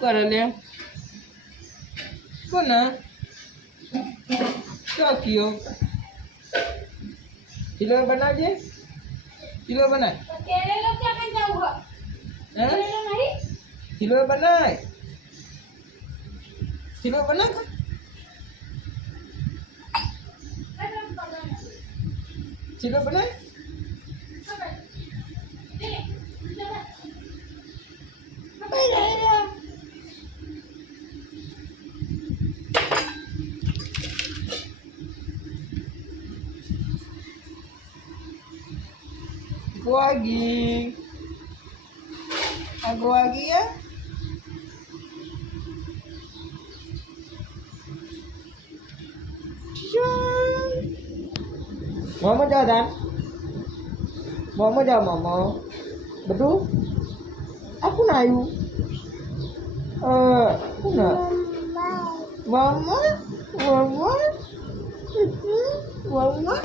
કરે લે કોને ચોકીઓ કિલો બનાવજે કિલો બનાય કિલો બનાય કિલો બના કિલો બનાય Aku lagi ya. Mama jalan. Mama jalan mama. Betul? Aku nayu. Aku nak. Mama. Mama. Mama.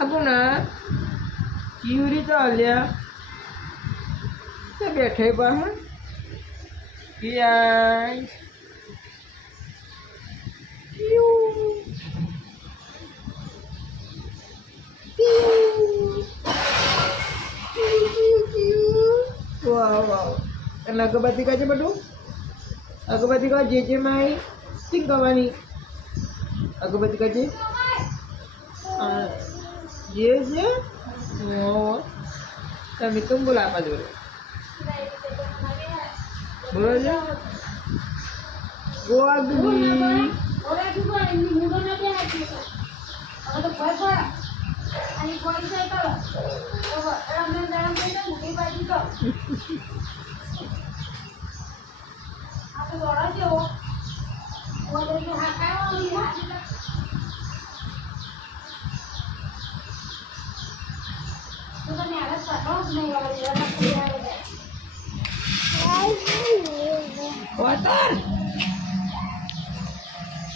Aku nak. Kiuri ચાલ્યા તે બેઠે બહાર યાય ક્યુ વાવ વાવ અને અગરબત્તી કાજે બધું અગરબત્તી કા જે માઈ સિંગ કવાની અગરબત્તી કાજે જે Oh, kami tunggu lama dulu. Boleh? Gua gini. Orang juga ini mudah nanti aja. Ada puasa. Ani puasa itu. Coba dalam kita mungkin baju tu. Aku orang jauh. Gua dari hakau lihat. Water.